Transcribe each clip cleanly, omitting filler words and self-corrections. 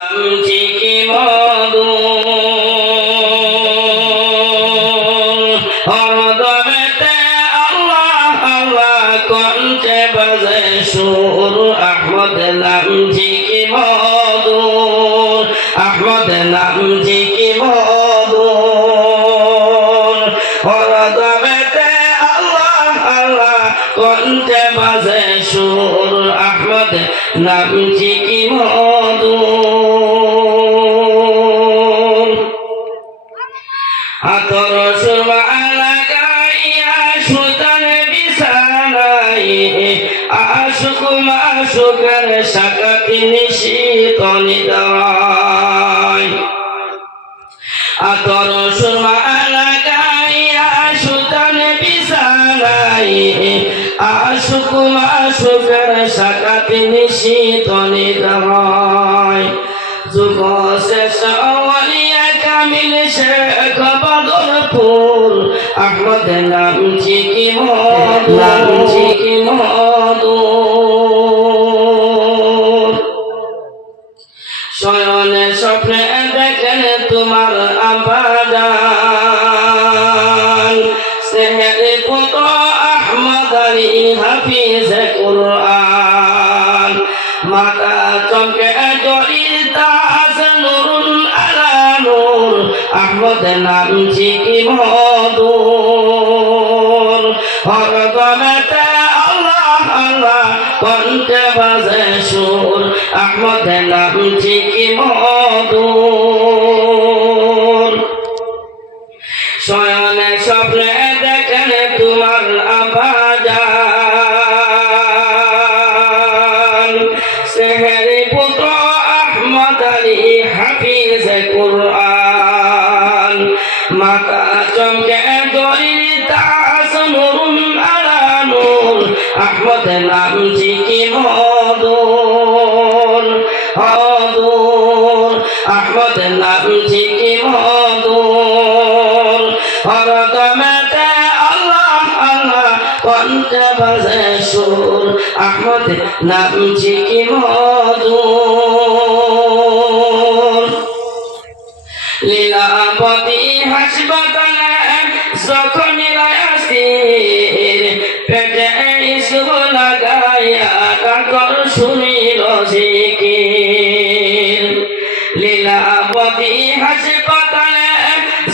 চিকি মধু হরদমেতে আল্লাহ আল্লাহ কণ্ঠে বাজে সুর আহমদ নাম চিকি মধু আহমদ নাম চিকি মধু হরদমেতে আল্লাহ আল্লাহ কণ্ঠে বাজে সুর আহমদ নাম চিকি মধু আতর সুরমা লাগাইয়া সুতার বিছানায় আশুক মাশুকের সাকাতি নিশিত নিদায় আতর সুরমা লাগাইয়া সুতার বিছানায় আশুক মাশুকের সাকাতি নিশিত নিদায় যুগ শেষ ওলিয়া কামিল শেখ বদরপুর আহমদ নাম চিকি মধু নাম চিকি মধু শয়নে স্বপ্নে দেখেন তোমার আবাদান স্নেহের পুত্র আহমদ আলী হাফিজ কুরআন মাতা চমকে জড়িত আছে নুরুন আলা নূর আহমদ নাম চিকি মধু হরদমেতে আল্লাহ আল্লাহ কণ্ঠে বাজে সুর আহমদ নাম চিকি মধু শয়নে স্বপ্নে দেখেন তোমার আবাদান সেহেরি পুত্র আহমদ আলী হাফিজ কুরআন মাতা চমকে জড়িত আছে নুরুন আলা নূর আহমদ নাম চিকি মধু আহমদ নাম চিকি মধু হরদমেতে আল্লাহ আল্লাহ কণ্ঠে বাজে সুর আহমদ নাম চিকি মধু লীলাবতী হাসপাতালে যখন আসির পেটে ইসব লাগাইয়া ডাক্তার শুনিল জিকির লীলাবতী হাসপাতালে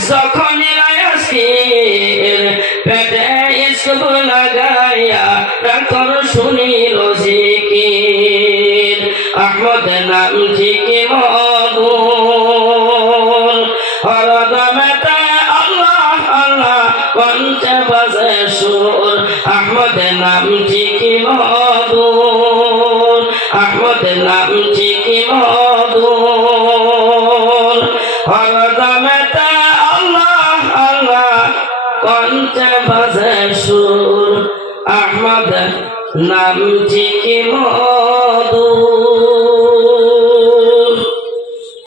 যখন আসির পেটে ইসব লাগাইয়া ডাক্তার শুনিল জিকির আহমদ নাম চিকি মধু হরদমেতে আল্লাহ আল্লাহ কণ্ঠে বাজে সুর আহমদ নাম চিকি মধু আহমদ নাম চিকি মধু হরদমেতে আল্লাহ আল্লাহ কণ্ঠে বাজে সুর আহমদ নাম চিকি মধু